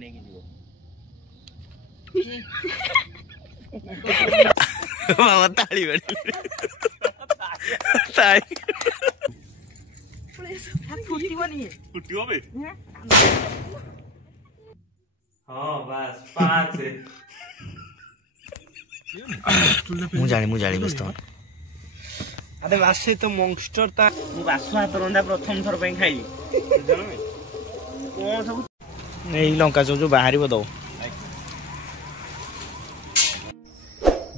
ନେଇକି ଯିବ ମାମା ତାଳି ବାଡ଼ି ତାଳି ଫୁଟିବ ବେ ହଁ ବାସ୍ 5 ମୁଁ ଜାଣି ବ୍ୟସ୍ତ ଆରେ ବାସେ ତ ମଙ୍ଗଷ୍ଟର ତା ମୁଁ ବାସୁ ହାତ ରନ୍ଧା ପ୍ରଥମ ଥର ପାଇଁ ଖାଇଲି କଣ ସବୁ ଏଇ ଲଙ୍କା ଚପ ଯୋଉ ବାହାରିବ ଦଉ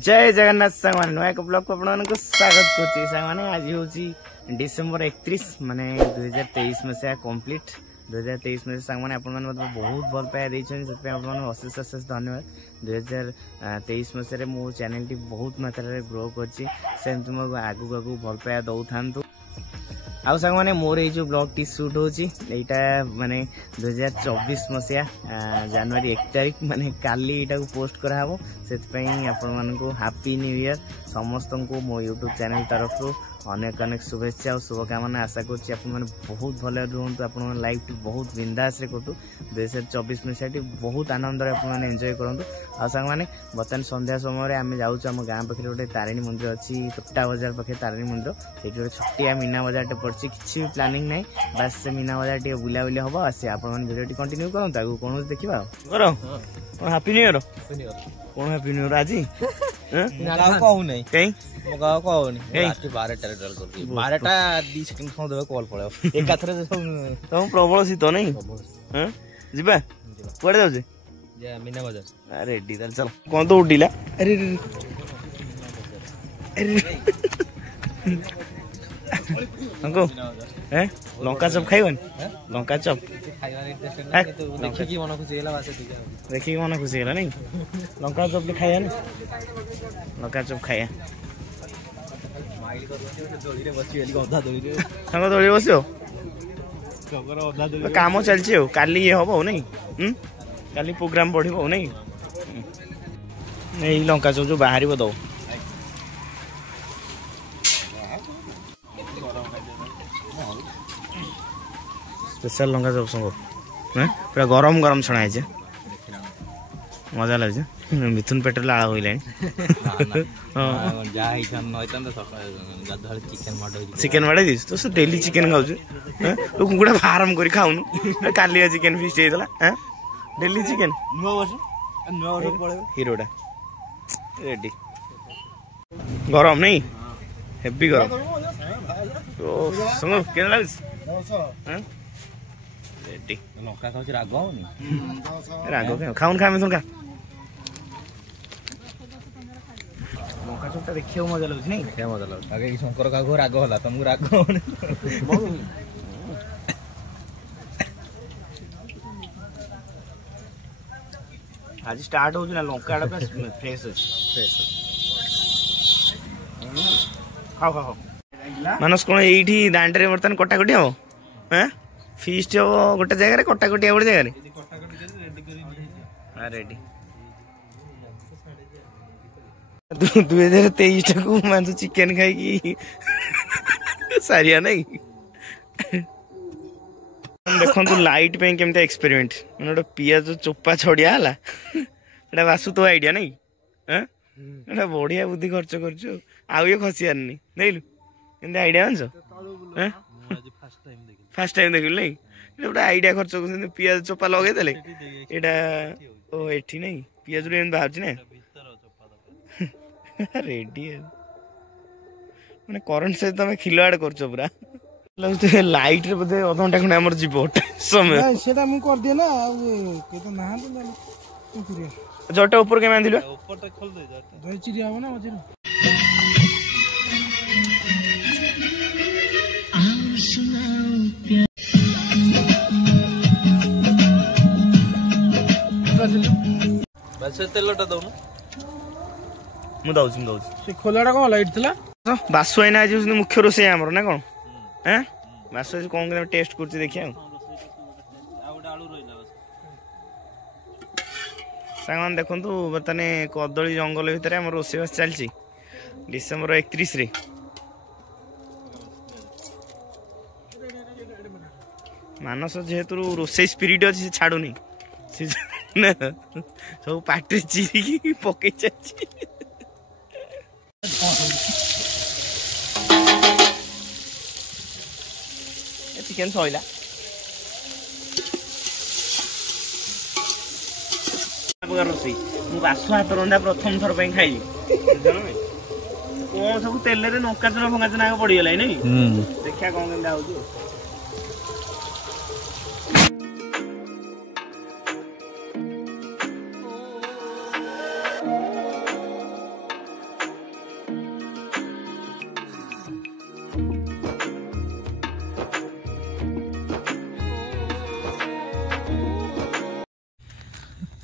जय जगन्नाथ सांगमाने नुआ एक ब्लॉग को आपको स्वागत करछि सांगमाने आज होची डिसेंबर 31 माने 2023 मसिया कंप्लीट 2023 में सांगमाने आपन माने बहुत भल पाया दैछन से आपन माने अशेष अशेष धन्यवाद 2023 मसिया मो चैनल टी बहुत मात्रा रे ग्रो करछि सेमति मो आगु आगु भल पाया दउ थांतु आउ सांग माने मोर ए जो ब्लॉग टी शूट होची एटा माने 2024 मसिया जनवरी 1 तारिख माने काली एटा को पोस्ट करा हबो सेत पई आपन मानन को हैप्पी न्यू ईयर समस्त को मो YouTube चैनल तरफ रो अनेक अनेक शुभेच्छा और शुभकामना आशा करछि आपन माने बहुत भले रहंतु आपन माने लाइफ टी बहुत बिंदास रे कटु 2024 मसिया टी बहुत आनंद रे आपन माने एन्जॉय करंतु आ सांग माने बतन संध्या समय रे आमे जाउछु हम गां पखरे ओटे तारिणी मंदिर अछि टोटा बाजार पखे तारिणी मंदिर एटी ओटे छोटिया मीना बाजार टे पड़छि किछि प्लानिंग नै बस से मीना बाजार टे बुला बुली हबो आसे आपन माने वीडियो टी कंटिन्यू करंतु आगु कोन देखिबा करो हैप्पी न्यू ईयर कोन हैप्पी न्यू ईयर आजी गाव कहू नै कहीं मो गाव कहू नै रात 12 टा ट्रायल कर 12 टा 2 सेकंड खो देबे कॉल पळे एकाथरे तुम प्रबल शीत नहीं हां जिबा कोड़े जाउ जे मीना बाजार अरे रेडी चल चल कौन तो उडिला अरे अरे अंको हैं लंका चप खाइबन लंका चप देखि की मन खुशी होला बासे देखि मन खुशी होला नहीं लंका चप ले खाया नहीं लंका चप खाया माइल कर दोली रे बसी एली अधा दोली रे संग दोली बसियो जगर अधा दोली काम चलछि हो काली ये हबो नहीं काली प्रोग्राम बढ़िबो नहीं नहीं लंका चप जो बाहरिबो दो स्पेशल लंका चप संग हैं पूरा गरम गरम छणा है मजा लागे मिथुन पेट्रोल आला होइले हां जा हिसन नयतन तो गधळ चिकन माडे दिस तो डेली चिकन खाउ छ हैं तो कुकुडा फार्म करी खाउनु काली चिकन फिस्ट हेतला हैं डेली चिकन नुवा वर्ष पळे हीरोडा रेडी गरम नहीं हेवी गरम तो संग केन लागस हैं रेडी लंका खाउ छ राग होनी राग खाउन खा मिथुन खा लंका चोटा देखियो मजा लागछ नहीं क्या मजा लागछ आगे शंकर का घो राग होला तुमको राग होनी आज स्टार्ट हो ना लंका आड़ा फ्रेश खाओ खाओ मानस कोन एठी दांडरे बर्तन कटाकटी हो हैं फीस्ट हो गोटे जगह रे कटाकटी गोटे जगह रे रेडी 2023 टाकू मान चिकन खाई की सारिया नहीं देखो तो लाइट पे केमते एक्सपेरिमेंट मैंने पियाज चोपा छड़िया हला एटा वासु तो आइडिया नहीं हैं एटा बढ़िया बुद्धि खर्च करछ आउ ये खसियार नहीं देलु एंदे आइडिया आनछ हैं फर्स्ट टाइम देखिल नहीं एटा आइडिया खर्च कर पियाज चोपा लगे देले एटा ओ एठी नहीं पियाज रे एन बाहर ना रेडी है माने करंट से तमे खिलवाड़ करछ पूरा लाइट रे बदे आधा घंटा खने हमर जीवो समय नहीं सेटा मु कर दिए ना के तो ना तो करिया जटा ऊपर के मान दिलो ऊपर तक खोल दे जाता दही चिड़िया हो ना मजे बस तेलटा दउनु मु दउछ से खोलाडा को लाइट थला बासु आइना आज मुख्य रोसे हमर ना कोन हैं बासु कोन के टेस्ट करछि देखिया सांगन देखंतु बतने कदली जंगल भितर हमर रोसे बस चलछि डिसेंबर 31 रे मानस जेहेतु रोसे स्पिरिट अछि छाडुनी सब पार्टी चिरिकी पकई चलछि चिकेन सइला रोषेई मु बासु हाथ रंधा प्रथम थर पे खाई कौन सब तेल रे नकाचना फंगाचना पड़गला नहीं देखा कौन केमता हो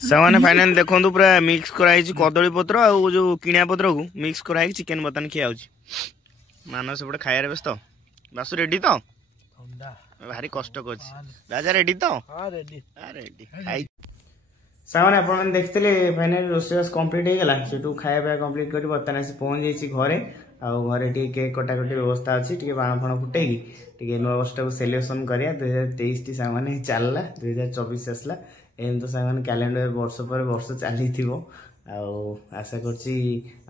सामाने फाइनल देखो पूरा मिक्स कराई कदली पत्र आ जो किणा पत्र को मिक्स कराई चिकेन बर्तन खिया मानस सेपटे खाइबार व्यस्त बासु रेडी तो भारी कष्ट कर राजा रेडी तो रेडी सामाने आप देखते फाइनल रोषेईबास कंप्लीट हो गला से खाया कंप्लीट कर बर्तमान आसी पहुंच जाइए घरे आउ घरे केक कटाकटी व्यवस्था अच्छी टे बाण फाण फुटेगी टे नुआ वर्ष को सेलिब्रेशन करिया 2023 टी सामाने चलला 2024 आसला एम तो सामाने कैलेंडर वर्ष पर वर्ष चली आशा करछि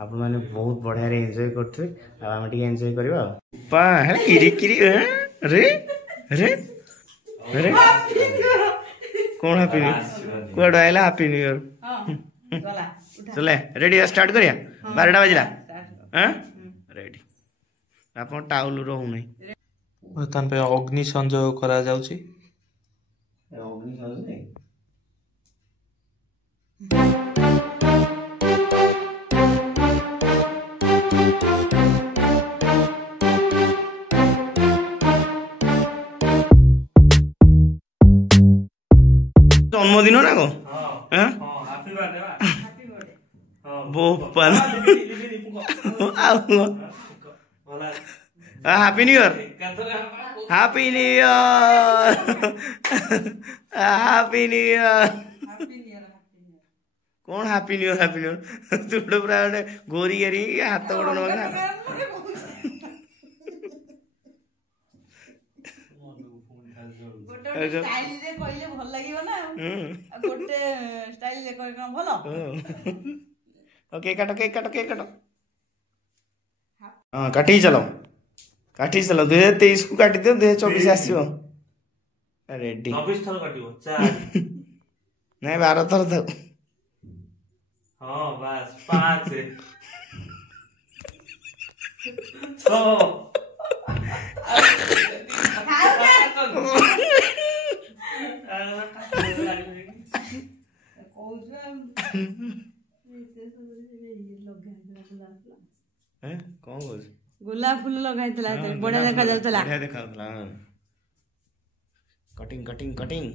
आपण माने बहुत बढ़िया रे एंजॉय करथि आ हम टी एंजॉय करबा पा है किरी किरी रे रे रे कौन हैप्पी न्यू कोड आइला हैप्पी न्यू ईयर चले रेडी स्टार्ट करिया 12टा बजला हां रेडी आपण टाउल रहू नै बर्तमान पे अग्नि संजोग करा जाउची अग्नि संजोग जन्मदिन ना को happy birthday Bhopal happy new year happy new year happy new year कौन हैप्पी न्यू ईयर तू पूरा गोरी गरी हाथ गोड़ न काटी चलो 2023 को काटी दियो 2024 आसीबो रेडी 24 थर काटिबो 4 नहीं 12 थर था हां बस 5 6 कौन गुलाब फूल लगाइतला बढ़िया देखा जाउतला बढ़िया देखाउतला cutting cutting cutting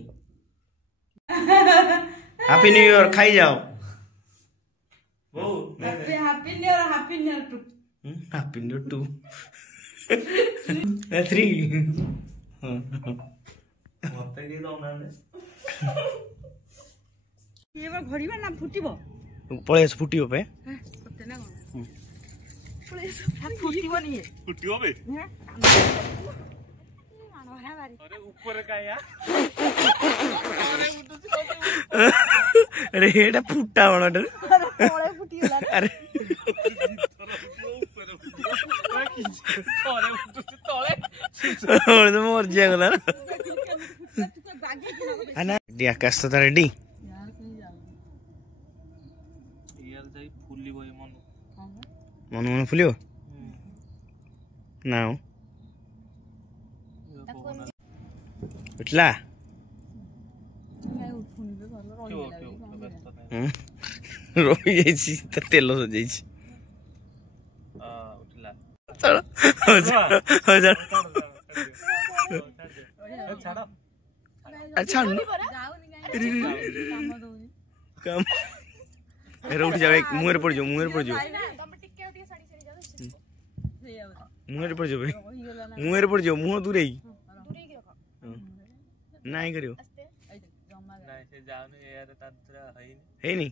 happy new year खाई जाओ वो happy new year to happy new 2 3 मते की दौना ने ये बा घड़ीबा ना फुटिबो पळे फुटिबो पे फुटे ना कोन पळे फुटिबो नहीं फुटियो बे अरे ऊपर का या अरे एटा फुटा बणट पळे फुटिला अरे तोले तो मर जाएगा ना डी आकाश तो रेडी यार जाई फुली बय मन मन फुलियो ना उठला रही जाइछि त तेल हो जाइछि उठला चलो हो जा अच्छा कम एरो उठ जावे मुंह रे पड़ जाओ मुंह रे पड़ जाओ मुंह रे पड़ जाओ मुंह रे पड़ जाओ मुंह दूर ही नहीं करियो नहीं से जाने यार तंत्र है नहीं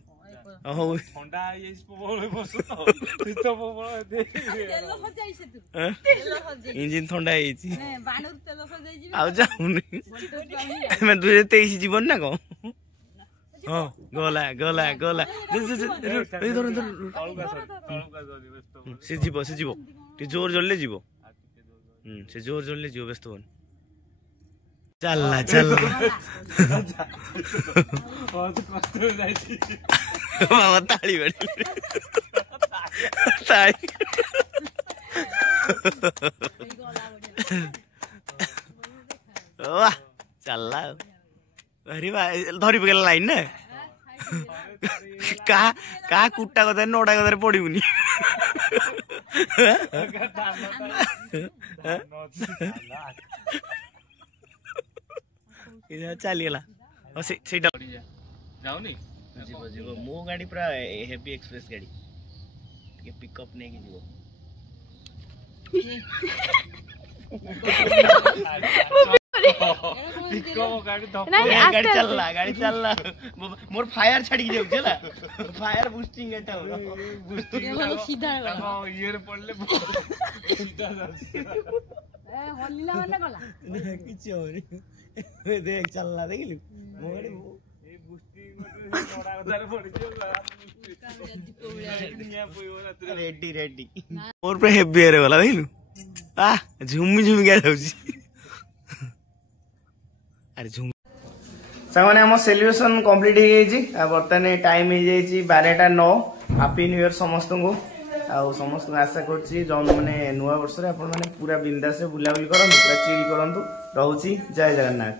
ओहो होंडा ये पोबोले बसु तो तो पोबोले दे तेल हो जाई से तू तेल हो जाई इंजन ठंडा है छी ने बाणुर तेल हो जाई जी आउ जाऊ नहीं मैं 2023 जीवन ना को ହଁ ଗଲା ଗଲା ଗଲା ସେ ଯିବ ଟିକେ ଜୋର ଜଳିଲେ ଯିବ ସେ ଜୋର ଜଳିଲେ ଯିବ ବ୍ୟସ୍ତ ହବନି ଚାଲଲା ବାବା ତାଳି ବାড়ি ତାଳି ଚାଲଲା ଧରି ପକେଇଲା ଲାଇନ ନା କାହା କୁଟା କଥା ନଡା କଥାରେ ପଡିବୁନି ଚାଲିଗଲା ସେଇଟା ଯାଉନି ଯିବ ଯିବ ମୋ ଗାଡି ପୁରା ହେଭି ଏକ୍ସପ୍ରେସ ଗାଡି ଟିକେ ପିକଅପ୍ ନେଇକି ଯିବ ଗାଡି ଚାଲିଲା ମୋର ଫାୟାର ଛାଡିକି ଯାଉଛି ହେଲା ଫାୟାର ବୁଷ୍ଟିଂ ଏଟା ଇଏରେ ପଡିଲେ କିଛି ହବନି ଦେଖ ଚାଲିଲା ଦେଖିଲୁ ମୋ ଗାଡି ରେଡି ରେଡି ମୋର ପୁରା ହେଭି ଏରେ ଗଲା ଦେଖିଲୁ ଝୁମି ଝୁମିକା ଯାଉଛି ସାଙ୍ଗମାନେ ଆମ ସେଲିବ୍ରେସନ କମ୍ପ୍ଲିଟ ହେଇଯାଇଛି ବର୍ତ୍ତମାନ ଟାଇମ ହେଇଯାଇଛି 12:09 ହାପି ନ୍ୟୁ ଇୟର ସମସ୍ତଙ୍କୁ ଆଉ ସମସ୍ତଙ୍କୁ ଆଶା କରୁଛି ମାନେ ନୂଆ ବର୍ଷରେ ଆପଣ ମାନେ ପୁରା ବିନ୍ଦାସରେ ବୁଲାବୁଲି କରନ୍ତୁ ପୁରା ଚିଲ୍ କରନ୍ତୁ ରହୁଛି ଜୟ ଜଗନ୍ନାଥ।